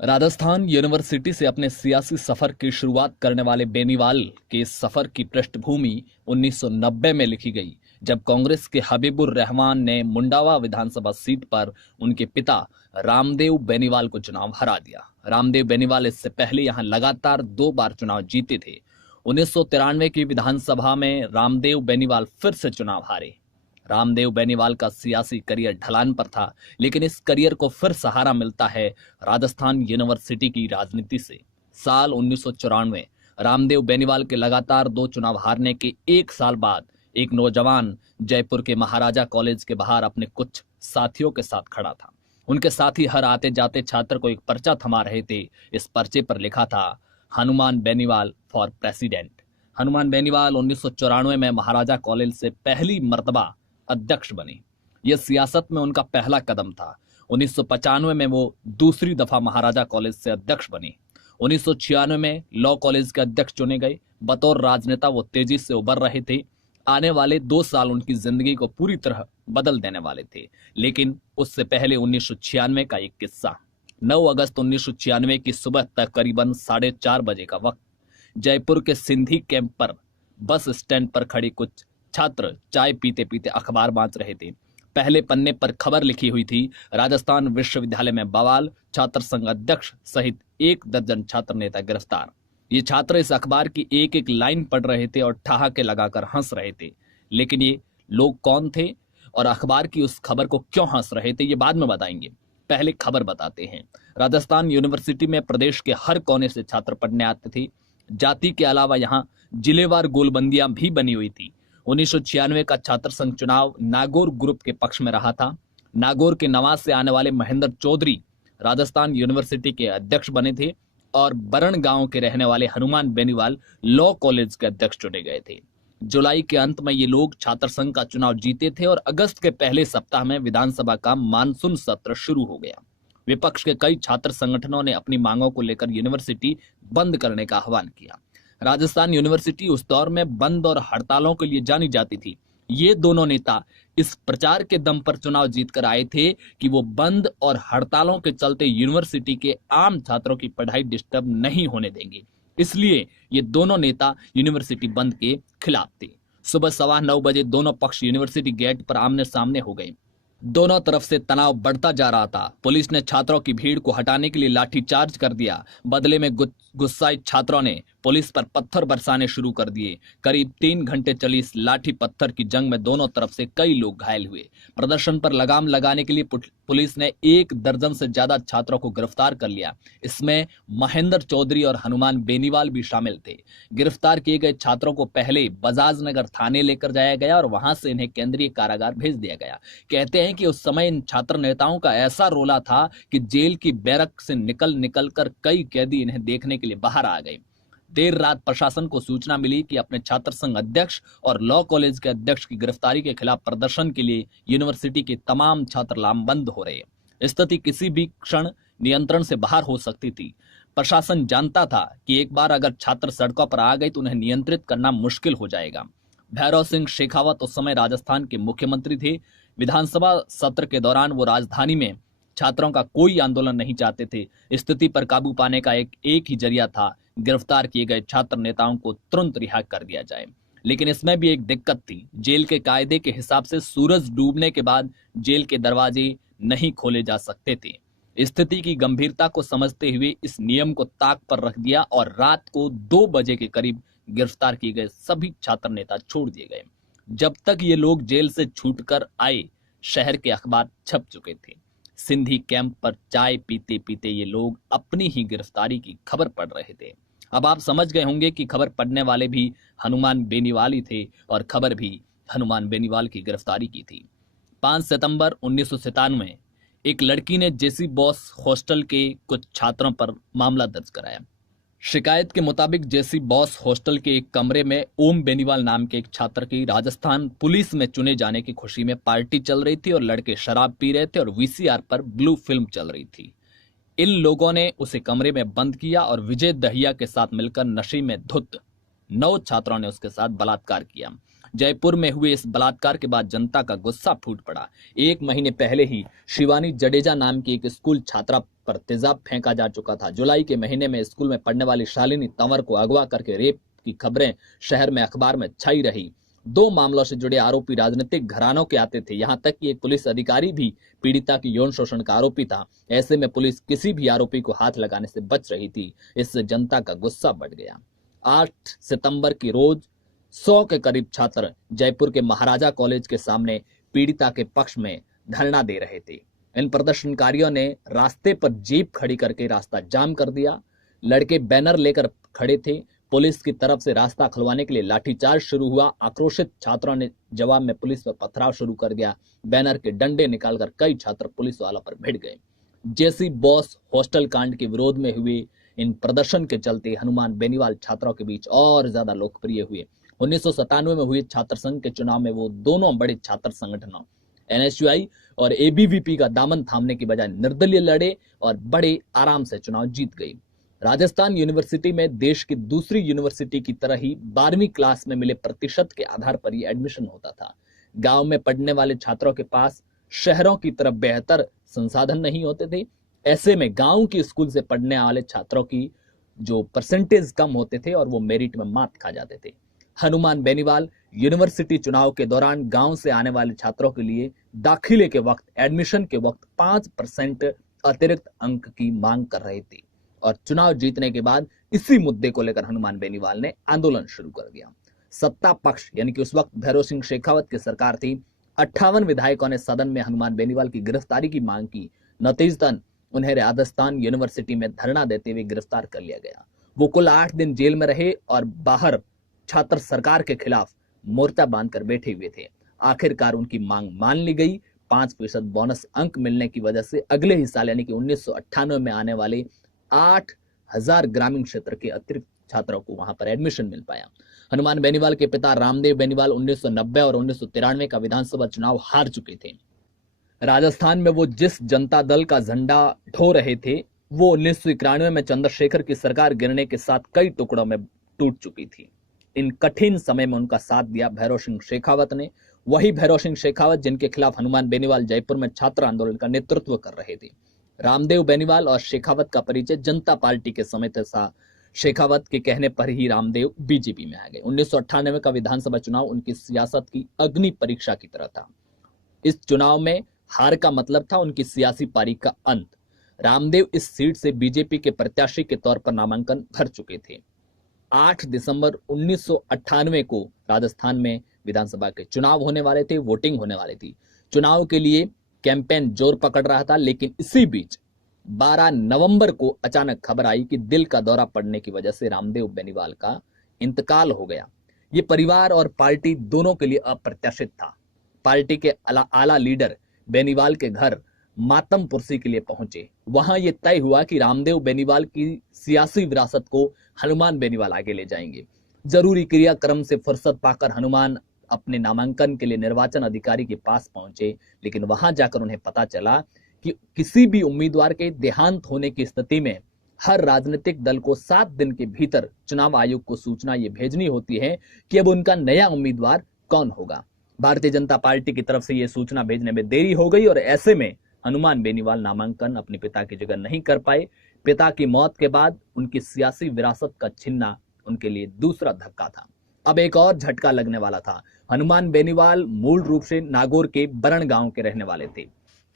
Rajasthan university से अपने सियासी सफर की शुरुआत करने वाले बेनीवाल के इस सफर की पृष्ठभूमि 1990 में लिखी गई, जब कांग्रेस के हबीबुर रहमान ने मुंडावा विधानसभा सीट पर उनके पिता रामदेव बेनीवाल को चुनाव हरा दिया। रामदेव बेनीवाल इससे पहले यहां लगातार 2 बार चुनाव जीते थे। 1993 की विधानसभा में रामदेव बेनीवाल फिर से चुनाव हारे। रामदेव बेनीवाल का सियासी करियर ढलान पर था, लेकिन इस करियर को फिर सहारा मिलता है राजस्थान यूनिवर्सिटी की राजनीति से। साल 1994 रामदेव बेनीवाल के लगातार 2 चुनाव हारने के 1 साल बाद एक नौजवान जयपुर के महाराजा कॉलेज के बाहर अपने कुछ साथियों के साथ खड़ा था। उनके साथी हर आते जाते छात्र को एक पर्चा थमा रहे थे। इस पर्चे पर लिखा था, हनुमान बेनीवाल फॉर प्रेसिडेंट। हनुमान बेनीवाल 1994 में महाराजा कॉलेज से पहली मर्तबा अध्यक्ष बने। यह सियासत में उनका पहला कदम था। 1995 में वो दूसरी दफा महाराजा कॉलेज से अध्यक्ष बने। 1996 में लॉ कॉलेज के अध्यक्ष चुने गए। बतौर राजनेता वो तेजी से उभर रहे थे। आने वाले 2 साल उनकी जिंदगी को पूरी तरह बदल देने वाले थे। लेकिन उससे पहले 1996 का एक किस्सा। 9 अगस्त 1996 की सुबह तक करीबन 4:30 बजे का वक्त, जयपुर के सिंधी कैंप पर बस स्टैंड पर खड़े कुछ छात्र चाय पीते पीते अखबार बांट रहे थे। पहले पन्ने पर खबर लिखी हुई थी, राजस्थान विश्वविद्यालय में बवाल, छात्र संघ अध्यक्ष सहित 1 दर्जन छात्र नेता गिरफ्तार। ये छात्र इस अखबार की एक एक लाइन पढ़ रहे थे और ठहाके लगाकर हंस रहे थे। लेकिन ये लोग कौन थे और अखबार की उस खबर को क्यों हंस रहे थे, ये बाद में बताएंगे। पहले खबर बताते हैं। राजस्थान यूनिवर्सिटी में प्रदेश के हर कोने से छात्र पढ़ने आते थे। जाति के अलावा यहाँ जिलेवार गोलबंदियां भी बनी हुई थी। 1996 का छात्र संघ चुनाव नागौर ग्रुप के पक्ष में रहा था। नागौर के नवाज से आने वाले महेंद्र चौधरी राजस्थान यूनिवर्सिटी के अध्यक्ष बने थे और बरण गांव के रहने वाले हनुमान बेनीवाल लॉ कॉलेज के अध्यक्ष चुने गए थे। जुलाई के अंत में ये लोग छात्र संघ का चुनाव जीते थे और अगस्त के पहले सप्ताह में विधानसभा का मानसून सत्र शुरू हो गया। विपक्ष के कई छात्र संगठनों ने अपनी मांगों को लेकर यूनिवर्सिटी बंद करने का आह्वान किया। राजस्थान यूनिवर्सिटी उस दौर में बंद और हड़तालों के लिए जानी जाती थी। ये दोनों नेता इस प्रचार के दम पर चुनाव जीतकर आए थे कि वो बंद और हड़तालों के चलते यूनिवर्सिटी के आम छात्रों की पढ़ाई डिस्टर्ब नहीं होने देंगे। इसलिए ये दोनों नेता यूनिवर्सिटी बंद के खिलाफ थे। सुबह 9:15 बजे दोनों पक्ष यूनिवर्सिटी गेट पर आमने सामने हो गए। दोनों तरफ से तनाव बढ़ता जा रहा था। पुलिस ने छात्रों की भीड़ को हटाने के लिए लाठीचार्ज कर दिया। बदले में गुस्साए छात्रों ने पुलिस पर पत्थर बरसाने शुरू कर दिए। करीब 3 घंटे चली इस लाठी पत्थर की जंग में दोनों तरफ से कई लोग घायल हुए। प्रदर्शन पर लगाम लगाने के लिए पुलिस ने 1 दर्जन से ज्यादा छात्रों को गिरफ्तार कर लिया। इसमें महेंद्र चौधरी और हनुमान बेनीवाल भी शामिल थे। गिरफ्तार किए गए छात्रों को पहले बजाज नगर थाने लेकर जाया गया और वहां से इन्हें केंद्रीय कारागार भेज दिया गया। कहते हैं कि उस समय इन छात्र नेताओं का ऐसा रोला था कि जेल की बैरक से निकल कर कई कैदी इन्हें देखने के लिए बाहर आ गए। देर रात प्रशासन को सूचना मिली कि अपने छात्र संघ अध्यक्ष और लॉ कॉलेज के अध्यक्ष की गिरफ्तारी के खिलाफ प्रदर्शन के लिए यूनिवर्सिटी के तमाम छात्र लामबंद हो रहे। स्थिति किसी भी क्षण नियंत्रण से बाहर हो सकती थी। प्रशासन जानता था कि एक बार अगर छात्र सड़कों पर आ गए तो उन्हें नियंत्रित करना मुश्किल हो जाएगा। भैरव सिंह शेखावत उस समय राजस्थान के मुख्यमंत्री थे। विधानसभा सत्र के दौरान वो राजधानी में छात्रों का कोई आंदोलन नहीं चाहते थे। स्थिति पर काबू पाने का एक ही जरिया था, गिरफ्तार किए गए छात्र नेताओं को तुरंत रिहा कर दिया जाए। लेकिन इसमें भी एक दिक्कत थी। जेल के कायदे के हिसाब से सूरज डूबने के बाद जेल के दरवाजे नहीं खोले जा सकते थे। स्थिति की गंभीरता को समझते हुए इस नियम को ताक पर रख दिया और रात को 2 बजे के करीब गिरफ्तार किए गए सभी छात्र नेता छोड़ दिए गए। जब तक ये लोग जेल से छूटकर आए, शहर के अखबार छप चुके थे। सिंधी कैंप पर चाय पीते पीते ये लोग अपनी ही गिरफ्तारी की खबर पढ़ रहे थे। अब आप समझ गए होंगे कि खबर पढ़ने वाले भी हनुमान बेनीवाल ही थे और खबर भी हनुमान बेनीवाल की गिरफ्तारी की थी। 5 सितंबर 1997 एक लड़की ने जेसी बॉस हॉस्टल के कुछ छात्रों पर मामला दर्ज कराया। शिकायत के मुताबिक जेसी बॉस हॉस्टल के एक कमरे में ओम बेनीवाल नाम के एक छात्र की राजस्थान पुलिस में चुने जाने की खुशी में पार्टी चल रही थी और लड़के शराब पी रहे थे और वीसीआर पर ब्लू फिल्म चल रही थी। इन लोगों ने उसे कमरे में बंद किया और विजय दहिया के साथ मिलकर नशे में धुत 9 छात्रों ने उसके साथ बलात्कार किया। जयपुर में हुए इस बलात्कार के बाद जनता का गुस्सा फूट पड़ा। 1 महीने पहले ही शिवानी जडेजा नाम की एक स्कूल छात्रा पर तेजाब फेंका जा चुका था। जुलाई के महीने में स्कूल में पढ़ने वाली शालिनी तंवर को अगवा करके रेप की खबरें शहर में अखबार में छाई रही। 2 मामलों से जुड़े आरोपी राजनीतिक घरानों के आते थे। यहां तक कि एक पुलिस अधिकारी भी पीड़िता की यौन शोषण का आरोपी था। ऐसे में पुलिस किसी भी आरोपी को हाथ लगाने से बच रही थी। इससे जनता का गुस्सा बढ़ गया। 8 सितंबर की रोज 100 के करीब छात्र जयपुर के महाराजा कॉलेज के सामने पीड़िता के पक्ष में धरना दे रहे थे। इन प्रदर्शनकारियों ने रास्ते पर जीप खड़ी करके रास्ता जाम कर दिया। लड़के बैनर लेकर खड़े थे। पुलिस की तरफ से रास्ता खुलवाने के लिए लाठीचार्ज शुरू हुआ। आक्रोशित छात्रों ने जवाब में पुलिस पर पथराव शुरू कर दिया। बैनर के डंडे निकालकर कई छात्र पुलिस वालों पर भिड़ गए। जेसी बॉस हॉस्टल कांड के विरोध में हुए इन प्रदर्शन के चलते हनुमान बेनीवाल छात्रों के बीच और ज्यादा लोकप्रिय हुए। 1997 में हुए छात्र संघ के चुनाव में वो दोनों बड़े छात्र संगठनों एनएसयूआई और एबीवीपी का दामन थामने की बजाय निर्दलीय लड़े और बड़े आराम से चुनाव जीत गई। राजस्थान यूनिवर्सिटी में देश की दूसरी यूनिवर्सिटी की तरह ही 12वीं क्लास में मिले प्रतिशत के आधार पर ही एडमिशन होता था। गांव में पढ़ने वाले छात्रों के पास शहरों की तरफ बेहतर संसाधन नहीं होते थे। ऐसे में गांव की स्कूल से पढ़ने वाले छात्रों की जो परसेंटेज कम होते थे और वो मेरिट में मात खा जाते थे। हनुमान बेनीवाल यूनिवर्सिटी चुनाव के दौरान गांव से आने वाले छात्रों के लिए दाखिले के वक्त एडमिशन के वक्त 5% अतिरिक्त अंक की मांग कर रहे थे और चुनाव जीतने के बाद इसी मुद्दे को लेकर हनुमान बेनीवाल ने आंदोलन शुरू कर दिया। सत्ता पक्ष यानी कि उस वक्त भैरव सिंह शेखावत की सरकार थी। 58 विधायकों ने सदन में हनुमान बेनीवाल की गिरफ्तारी की मांग की। नतीजतन उन्हें राजस्थान यूनिवर्सिटी में धरना देते हुए गिरफ्तार कर लिया गया। वो कुल 8 दिन जेल में रहे और बाहर छात्र सरकार के खिलाफ मोर्चा बांधकर बैठे हुए थे। आखिरकार उनकी मांग मान ली गई। 5% बोनस अंक मिलने की वजह से अगले ही साल यानी कि 1998 में आने वाले 8000 ग्रामीण क्षेत्र के अतिरिक्त छात्रों को वहां पर एडमिशन मिल पाया। हनुमान बेनीवाल के पिता रामदेव बेनीवाल 1990 और 1993 का विधानसभा चुनाव हार चुके थे। राजस्थान में वो जिस जनता दल का झंडा ढो रहे थे वो 1991 में चंद्रशेखर की सरकार गिरने के साथ कई टुकड़ों में टूट चुकी थी। इन कठिन समय में उनका साथ दिया भैरव सिंह शेखावत ने। वही भैरव सिंह शेखावत जिनके खिलाफ हनुमान बेनीवाल जयपुर में छात्र आंदोलन का नेतृत्व कर रहे थे। रामदेव बेनीवाल और शेखावत का परिचय जनता पार्टी के समय था। शेखावत के कहने पर ही रामदेव बीजेपी में आ गए। 1998 का विधानसभा चुनाव उनकी सियासत की अग्नि परीक्षा की तरह था। इस चुनाव में हार का मतलब था उनकी सियासी पारी का अंत। रामदेव इस सीट से बीजेपी के प्रत्याशी के तौर पर नामांकन भर चुके थे। 8 दिसंबर 1998 को राजस्थान में विधानसभा के चुनाव होने वाले थे। वोटिंग होने वाली थी। चुनाव के लिए कैंपेन जोर पकड़ रहा था, लेकिन इसी बीच 12 नवंबर को अचानक खबर आई कि दिल का दौरा पड़ने की वजह से रामदेव बेनीवाल का इंतकाल हो गया। ये परिवार और पार्टी दोनों के लिए अप्रत्याशित था। पार्टी के आला लीडर बेनीवाल के घर मातम पुरसी के लिए पहुंचे। वहां यह तय हुआ कि रामदेव बेनीवाल की सियासी विरासत को हनुमान बेनीवाल आगे ले जाएंगे। जरूरी क्रियाक्रम से फुर्सत पाकर हनुमान अपने नामांकन के लिए निर्वाचन अधिकारी के पास पहुंचे, लेकिन वहां जाकर उन्हें पता चला कि किसी भी उम्मीदवार के देहांत होने की स्थिति में हर राजनीतिक दल को 7 दिन के भीतर चुनाव आयोग को सूचना ये भेजनी होती है कि अब उनका नया उम्मीदवार कौन होगा। भारतीय जनता पार्टी की तरफ से यह सूचना भेजने में देरी हो गई और ऐसे में हनुमान बेनीवाल नामांकन अपने पिता की जगह नहीं कर पाए। पिता की मौत के बाद उनकी सियासी विरासत का छीनना उनके लिए दूसरा धक्का था। अब एक और झटका लगने वाला था। हनुमान बेनीवाल मूल रूप से नागौर के बरण गांव के रहने वाले थे।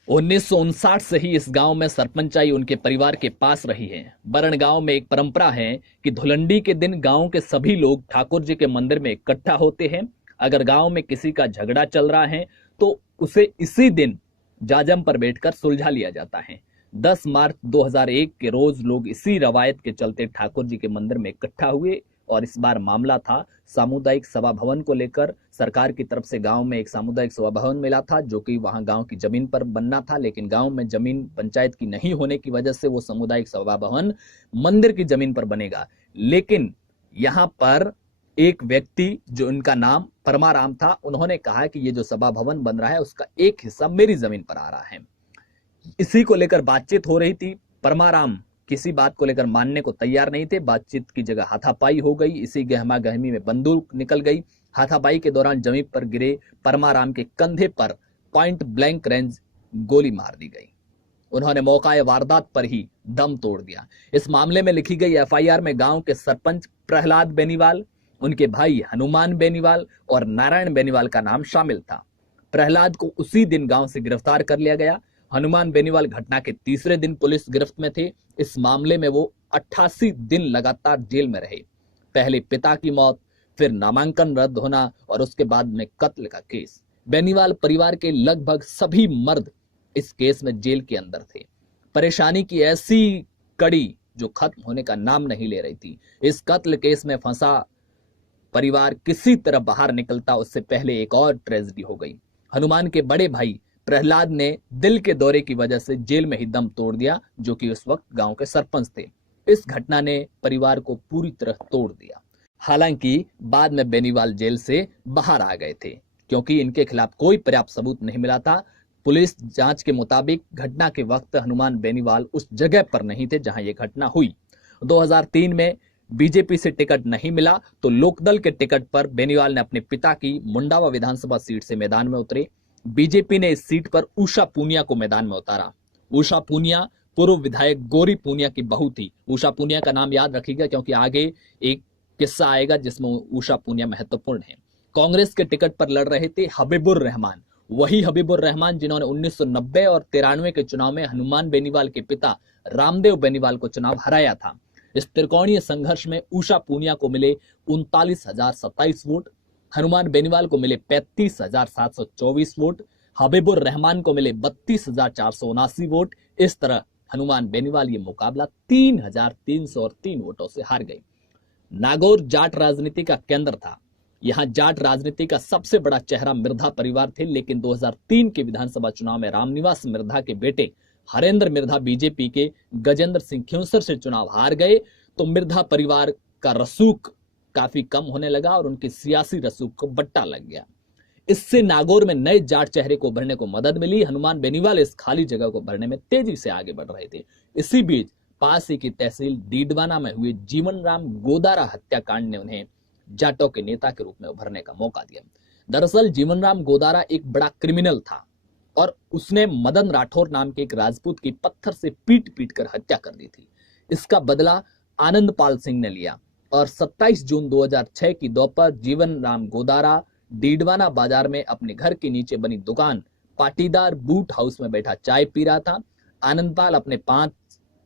1959 से ही इस गांव में सरपंचाई उनके परिवार के पास रही है। बरण गांव में एक परंपरा है कि धुलंडी के दिन गांव के सभी लोग ठाकुर जी के मंदिर में इकट्ठा होते हैं। अगर गांव में किसी का झगड़ा चल रहा है तो उसे इसी दिन जाजम पर बैठकर सुलझा लिया जाता है। 10 मार्च 2001 के रोज लोग इसी रवायत के चलते ठाकुर जी के मंदिर में इकट्ठा हुए और इस बार मामला था सामुदायिक सभा भवन को लेकर। सरकार की तरफ से गांव में एक सामुदायिक सभा भवन मिला था जो कि वहां गांव की जमीन पर बनना था, लेकिन गांव में जमीन पंचायत की नहीं होने की वजह से वो सामुदायिक सभा भवन मंदिर की जमीन पर बनेगा। लेकिन यहां पर एक व्यक्ति जो उनका नाम परमाराम था, उन्होंने कहा कि ये जो सभा भवन बन रहा है उसका एक हिस्सा मेरी जमीन पर आ रहा है। इसी को लेकर बातचीत हो रही थी। परमाराम किसी बात को लेकर मानने को तैयार नहीं थे। बातचीत की जगह हाथापाई हो गई। इसी गहमा गहमी में बंदूक निकल गई। हाथापाई के दौरान जमीन पर गिरे परमाराम के कंधे पर पॉइंट ब्लैंक रेंज गोली मार दी गई। उन्होंने मौका वारदात पर ही दम तोड़ दिया। इस मामले में लिखी गई एफआईआर में गांव के सरपंच प्रहलाद बेनीवाल, उनके भाई हनुमान बेनीवाल और नारायण बेनीवाल का नाम शामिल था। प्रहलाद को उसी दिन गांव से गिरफ्तार कर लिया गया। हनुमान बेनीवाल घटना के तीसरे दिन पुलिस गिरफ्त में थे। इस मामले में वो 88 दिन लगातार जेल में रहे। पहले पिता की मौत, फिर नामांकन रद्द होना और उसके बाद में कत्ल का केस। बेनीवाल परिवार के लगभग सभी मर्द इस केस में जेल के अंदर थे। परेशानी की ऐसी कड़ी जो खत्म होने का नाम नहीं ले रही थी। इस कत्ल केस में फंसा परिवार किसी तरह बाहर निकलता उससे पहले एक और ट्रेजेडी हो गई। हनुमान के बड़े भाई प्रहलाद ने दिल के दौरे की वजह से जेल में ही दम तोड़ दिया, जो कि उस वक्त गांव के सरपंच थे। इस घटना ने परिवार को पूरी तरह तोड़ दिया। हालांकि बाद में बेनीवाल जेल से बाहर आ गए थे क्योंकि इनके खिलाफ कोई पर्याप्त सबूत नहीं मिला था। पुलिस जांच के मुताबिक घटना के वक्त हनुमान बेनीवाल उस जगह पर नहीं थे जहां यह घटना हुई। 2003 में बीजेपी से टिकट नहीं मिला तो लोकदल के टिकट पर बेनीवाल ने अपने पिता की मुंडावा विधानसभा सीट से मैदान में उतरे। बीजेपी ने इस सीट पर उषा पूनिया को मैदान में उतारा। उषा पूनिया पूर्व विधायक गौरी पूनिया की बहू थी। उषा पूनिया का नाम याद रखिएगा क्योंकि आगे एक किस्सा आएगा जिसमें उषा पूनिया महत्वपूर्ण है। कांग्रेस के टिकट पर लड़ रहे थे हबीबुर रहमान, वही हबीबुर रहमान जिन्होंने 1990 और 93 के चुनाव में हनुमान बेनीवाल के पिता रामदेव बेनीवाल को चुनाव हराया था। इस त्रिकोणीय संघर्ष में उषा पूनिया को मिले 39,027 वोट, हनुमान बेनीवाल को मिले 35,724 वोट, हबीबुर रहमान को मिले 32,479 वोट। इस तरह हनुमान बेनीवाल ये मुकाबला 3,303 वोटों से हार गए। नागौर जाट राजनीति का केंद्र था। यहां जाट राजनीति का सबसे बड़ा चेहरा मिर्धा परिवार थे, लेकिन 2003 के विधानसभा चुनाव में रामनिवास मिर्धा के बेटे हरेंद्र मिर्धा बीजेपी के गजेंद्र सिंह खिंवसर से चुनाव हार गए तो मिर्धा परिवार का रसूख काफी कम होने लगा और उनके सियासी रसूख को बट्टा लग गया। इससे नागौर में नए जाट चेहरे को उभरने को मदद मिली। हनुमान बेनीवाल इस खाली जगह को भरने में तेजी से आगे बढ़ रहे थे। इसी बीच पास ही की तहसील डीडवाना में हुए जीवन राम गोदारा हत्याकांड ने उन्हें जाटों के नेता के रूप में उभरने का मौका दिया। दरअसल जीवन राम गोदारा एक बड़ा क्रिमिनल था और उसने मदन राठौर नाम के एक राजपूत की पत्थर से पीट पीट कर हत्या कर दी थी। इसका बदला आनंदपाल सिंह ने लिया और 27 जून 2006 की दोपहर जीवन राम गोदारा डीडवाना बाजार में अपने घर के नीचे बनी दुकान पाटीदार बूट हाउस में बैठा चाय पी रहा था। आनंदपाल अपने 5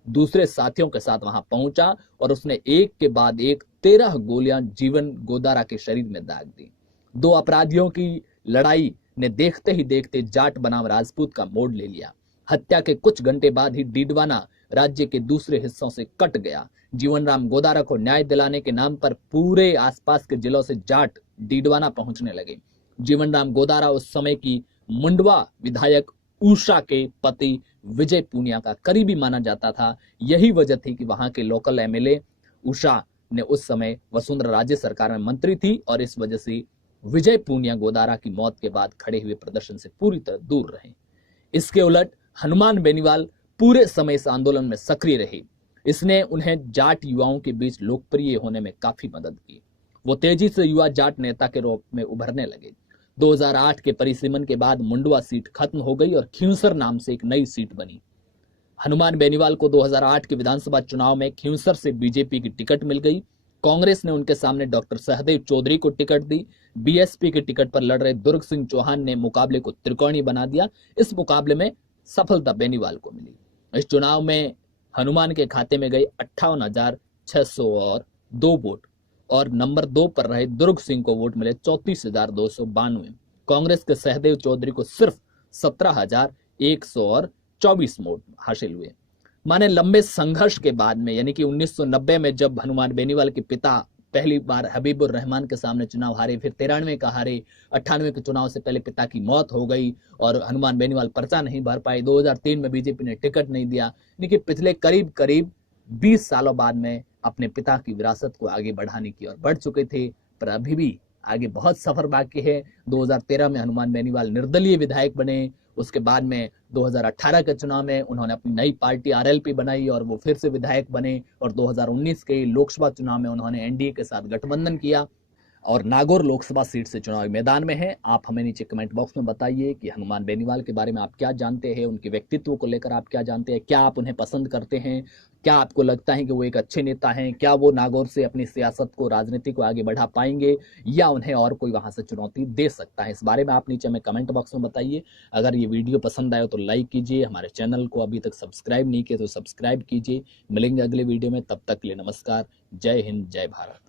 दूसरे साथियों के साथ वहां पहुंचा और उसने एक के बाद एक 13 गोलियां जीवन गोदारा के शरीर में दाग दी। दो अपराधियों की लड़ाई ने देखते ही देखते जाट बनाम राजपूत का मोड़ ले लिया। हत्या के कुछ घंटे बाद ही डीडवाना राज्य के दूसरे हिस्सों से कट गया। जीवन राम गोदारा को न्याय दिलाने के नाम पर पूरे आसपास के जिलों से जाट डीडवाना पहुंचने लगे। जीवन राम गोदारा उस समय की मुंडवा विधायक उषा के पति विजय पूनिया का करीबी माना जाता था। यही वजह थी कि वहां के लोकल एमएलए उषा ने उस समय वसुंधरा राज्य सरकार में मंत्री थी और इस वजह से विजय पूनिया गोदारा की मौत के बाद खड़े हुए प्रदर्शन से पूरी तरह दूर रहे। इसके उलट हनुमान बेनीवाल पूरे समय इस आंदोलन में सक्रिय रहे। इसने उन्हें जाट युवाओं के बीच लोकप्रिय होने में काफी मदद की। वो तेजी से युवा जाट नेता के रूप में उभरने लगे। 2008 के परिसीमन के बाद मुंडवा सीट खत्म हो गई और खिंवसर नाम से एक नई सीट बनी। हनुमान बेनीवाल को 2008 के विधानसभा चुनाव में खिंवसर से बीजेपी की टिकट मिल गई। कांग्रेस ने उनके सामने डॉक्टर सहदेव चौधरी को टिकट दी। बीएसपी के टिकट पर लड़ रहे दुर्ग सिंह चौहान ने मुकाबले को त्रिकोणीय बना दिया। इस मुकाबले में सफलता बेनीवाल को मिली। इस चुनाव में हनुमान के खाते में गई 58,602 वोट और नंबर 2 पर रहे दुर्ग सिंह को वोट मिले 34,292। कांग्रेस के सहदेव चौधरी को सिर्फ 17,124 वोट हासिल हुए। माने लंबे संघर्ष के बाद में यानी कि 1990 में जब हनुमान बेनीवाल के पिता पहली बार हबीबुर रहमान के सामने चुनाव हारे, फिर 93 का हारे, 98 के चुनाव से पहले पिता की मौत हो गई और हनुमान बेनीवाल पर्चा नहीं भर पाए। 2003 में बीजेपी ने टिकट नहीं दिया। यानी कि पिछले करीब 20 सालों बाद में अपने पिता की विरासत को आगे बढ़ाने की ओर बढ़ चुके थे, पर अभी भी आगे बहुत सफर बाकी है। 2013 में हनुमान बेनीवाल निर्दलीय विधायक बने। उसके बाद में 2018 के चुनाव में उन्होंने अपनी नई पार्टी आरएलपी बनाई और वो फिर से विधायक बने और 2019 के लोकसभा चुनाव में उन्होंने एनडीए के साथ गठबंधन किया। और नागौर लोकसभा सीट से चुनावी मैदान में हैं। आप हमें नीचे कमेंट बॉक्स में बताइए कि हनुमान बेनीवाल के बारे में आप क्या जानते हैं, उनके व्यक्तित्व को लेकर आप क्या जानते हैं, क्या आप उन्हें पसंद करते हैं, क्या आपको लगता है कि वो एक अच्छे नेता हैं, क्या वो नागौर से अपनी सियासत को, राजनीति को आगे बढ़ा पाएंगे या उन्हें और कोई वहां से चुनौती दे सकता है। इस बारे में आप नीचे हमें कमेंट बॉक्स में बताइए। अगर ये वीडियो पसंद आए तो लाइक कीजिए, हमारे चैनल को अभी तक सब्सक्राइब नहीं किया तो सब्सक्राइब कीजिए। मिलेंगे अगले वीडियो में, तब तक के लिए नमस्कार। जय हिंद, जय भारत।